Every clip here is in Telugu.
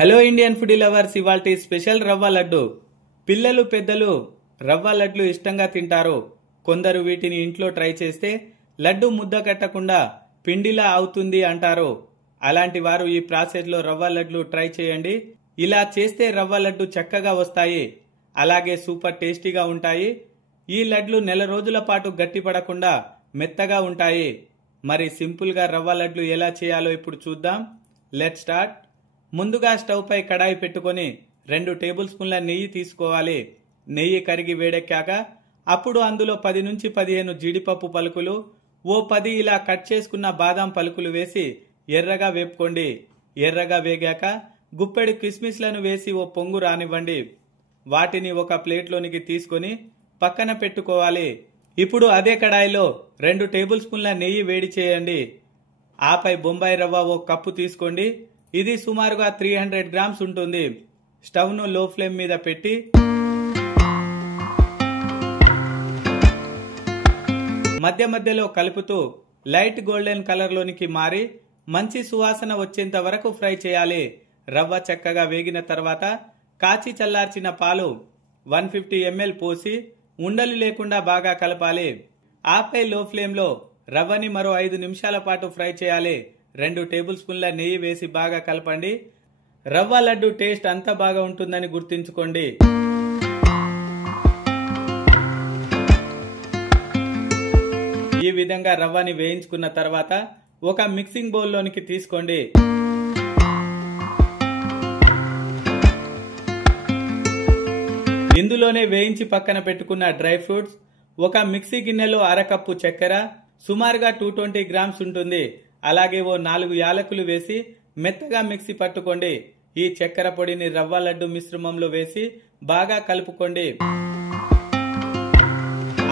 హలో ఇండియన్ ఫుడ్ లవర్స్, ఇవాల్టి స్పెషల్ రవ్వ లడ్డు. పిల్లలు పెద్దలు రవ్వ లడ్లు ఇష్టంగా తింటారు. కొందరు వీటిని ఇంట్లో ట్రై చేస్తే లడ్డు ముద్ద కట్టకుండా పిండిలా అవుతుంది అంటారు. అలాంటి వారు ఈ ప్రాసెస్లో రవ్వ లడ్లు ట్రై చేయండి. ఇలా చేస్తే రవ్వ లడ్డు చక్కగా వస్తాయి, అలాగే సూపర్ టేస్టీగా ఉంటాయి. ఈ లడ్లు నెల రోజుల పాటు గట్టిపడకుండా మెత్తగా ఉంటాయి. మరి సింపుల్గా రవ్వ లడ్లు ఎలా చేయాలో ఇప్పుడు చూద్దాం. Let's start. ముందుగా స్టవ్ పై కడాయి పెట్టుకొని 2 టేబుల్ స్పూన్ల నెయ్యి తీసుకోవాలి. నెయ్యి కరిగి వేడెక్కాక అప్పుడు అందులో 10 నుంచి 15 జీడిపప్పు పలుకులు, ఓ 10 ఇలా కట్ చేసుకున్న బాదాం పలుకులు వేసి ఎర్రగా వేపుకోండి. ఎర్రగా వేగాక గుప్పెడు కిస్మిస్లను వేసి ఓ పొంగు రానివ్వండి. వాటిని ఒక ప్లేట్లోనికి తీసుకొని పక్కన పెట్టుకోవాలి. ఇప్పుడు అదే కడాయిలో 2 టేబుల్ స్పూన్ల నెయ్యి వేడి చేయండి. ఆపై బొంబాయి రవ్వ ఓ కప్పు తీసుకోండి. ఇది సుమారుగా 300 గ్రామ్స్ ఉంటుంది. స్టవ్ ను లో ఫ్లేమ్ మీద పెట్టి మధ్య మధ్యలో కలుపుతూ లైట్ గోల్డెన్ కలర్ లోనికి మారి మంచి సువాసన వచ్చేంత వరకు ఫ్రై చేయాలి. రవ్వ చక్కగా వేగిన తర్వాత కాచి చల్లార్చిన పాలు 150 ml పోసి ఉండలు లేకుండా బాగా కలపాలి. ఆపై లో ఫ్లేమ్ లో రవ్వని మరో 5 నిమిషాల పాటు ఫ్రై చేయాలి. 2 టేబుల్ స్పూన్ల నెయ్యి వేసి బాగా కలపండి. రవ్వ లడ్డు టేస్ట్ అంత బాగా ఉంటుందని గుర్తుంచుకోండి. ఈ విధంగా రవ్వని వేయించుకున్న తర్వాత ఒక మిక్సింగ్ బౌల్ లోనికి తీసుకోండి. ఇందులోనే వేయించి పక్కన పెట్టుకున్న డ్రై ఫ్రూట్స్, ఒక మిక్సీ గిన్నెలో అరకప్పు చక్కెర, సుమారుగా 220 గ్రామ్స్ ఉంటుంది, అలాగే ఓ 4 యాలకులు వేసి మెత్తగా మిక్సీ పట్టుకోండి. ఈ చక్కెర పొడిని రవ్వ లడ్డు మిశ్రమంలో వేసి బాగా కలుపుకోండి.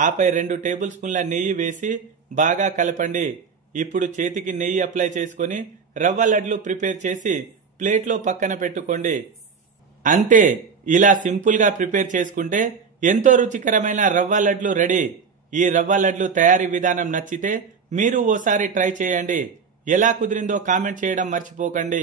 ఆపై 2 టేబుల్ స్పూన్ల నెయ్యి వేసి బాగా కలపండి. ఇప్పుడు చేతికి నెయ్యి అప్లై చేసుకొని రవ్వ లడ్లు ప్రిపేర్ చేసి ప్లేట్లో పక్కన పెట్టుకోండి. అంతే, ఇలా సింపుల్ గా ప్రిపేర్ చేసుకుంటే ఎంతో రుచికరమైన రవ్వ లడ్లు రెడీ. ఈ రవ్వ లడ్లు తయారీ విధానం నచ్చితే మీరు ఓసారి ట్రై చేయండి. ఎలా కుదిరిందో కామెంట్ చేయడం మర్చిపోకండి.